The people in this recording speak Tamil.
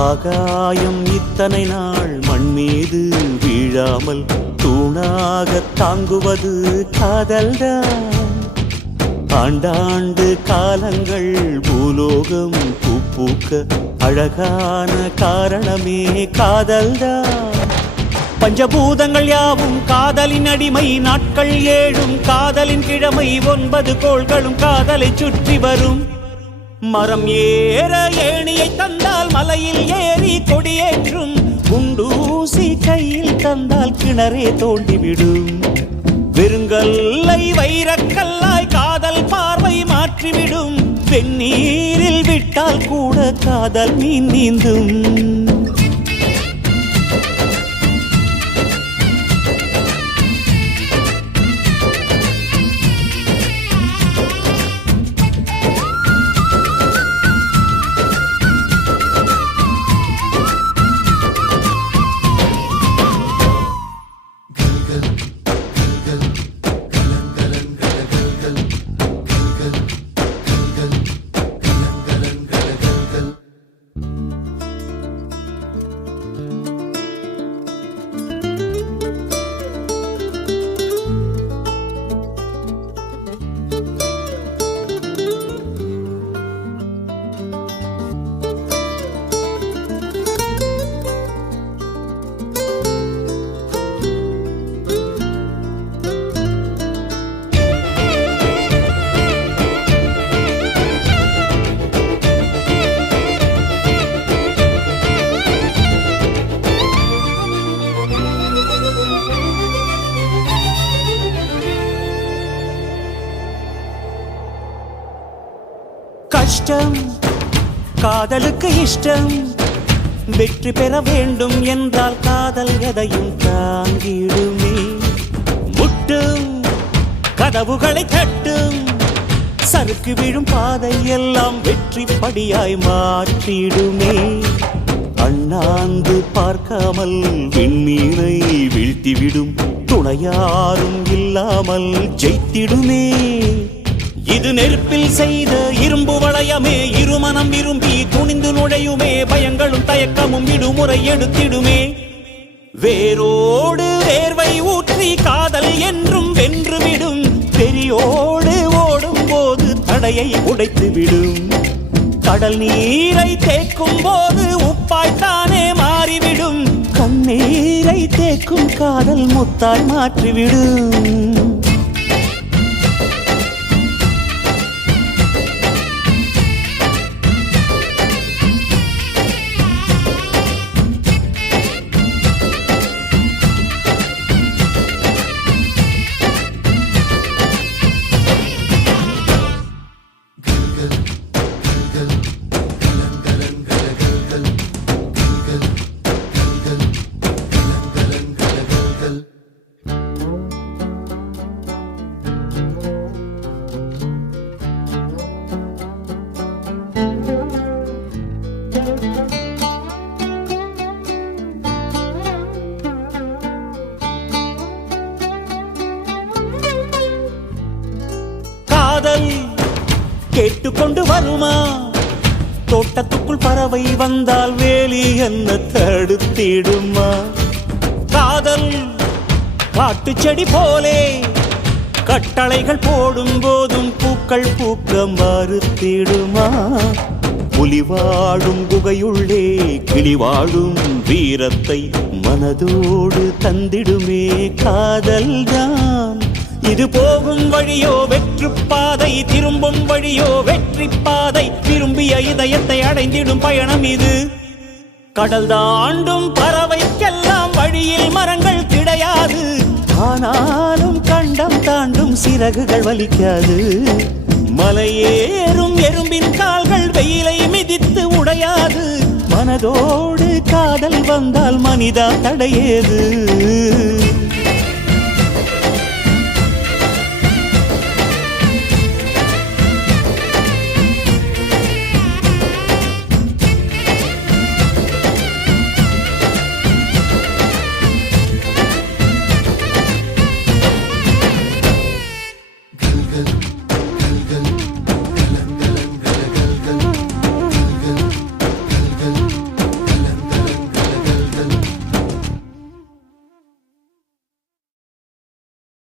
ஆகாயம் இத்தனை நாள் மண் மீது வீழாமல் தூணாக தாங்குவது காதல்தான். ஆண்டாண்டு காலங்கள் பூலோகம் பூக்க அழகான காரணமே காதல்தான். பஞ்சபூதங்கள் யாவும் காதலின் அடிமை, நாட்கள் 7 காதலின் கிழமை, 9 கோள்களும் காதலை சுற்றி வரும். மரம் ஏற ஏணியை தந்தால் மலையில் ஏறி கொடியேற்றும், குண்டூசி கையில் தந்தால் கிணறே தோண்டிவிடும். வெறுங்கல்லை வைரக்கல்லாய் காதல் பார்வை மாற்றிவிடும், வெந்நீரில் விட்டால் கூட காதல் மீன் நீந்தும். கஷ்டம் காதலுக்கு இஷ்டம், வெற்றி பெற வேண்டும் என்றால் காதல் எதையும் தாங்கிடுமே. முட்டும் கதவுகளை தட்டும், சறுக்கு விழும் பாதை எல்லாம் வெற்றி படியாய் மாற்றிடுமே. அண்ணாந்து பார்க்காமல் விண்மீனை வீழ்த்திவிடும், துணையாரும் இல்லாமல் ஜெயித்திடுமே. இது நெருப்பில் செய்த இரும்பு வளையமே, இருமனம் விரும்பி துணிந்து நுழையுமே. பயங்களும் தயக்கமும் விடுமுறை எடுத்திடுமே. வேரோடு வேர்வை ஊற்றி காதல் என்றும் வென்றுவிடும், பெரியோடு ஓடும் போது தடையை உடைத்து விடும். கடல் நீரை தேக்கும் போது உப்பாய்த்தானே மாறிவிடும், கண்ணீரை தேக்கும் காதல் முத்தாய் மாற்றிவிடும். கேட்டுக்கொண்டு வருமா? தோட்டத்துக்குள் பறவை வந்தால் வேலி என்ன தடுத்திடுமா? காதல் காட்டு செடி போலே கட்டளைகள் போடும் போதும் பூக்கள் பூக்க மறுத்திடுமா? புலி வாழும் குகையுள்ளே கிளி வாழும் வீரத்தை மனதோடு தந்திடுமே காதல்தான். இது போகும் வழியோ வெற்று பாதை, திரும்பும் வழியோ வெற்றி பாதை. விரும்பிய இதயத்தை அடைந்திடும் பயணம் இது. கடல் தாண்டும் பறவைக்கெல்லாம் வழியில் மரங்கள் கிடையாது, ஆனாலும் கண்டம் தாண்டும் சிறகுகள் வலிக்காது. மலையேறும் எறும்பின் கால்கள் வெயிலை மிதித்து உடையாது. மனதோடு காதல் வந்தால் மனிதா தடையேது.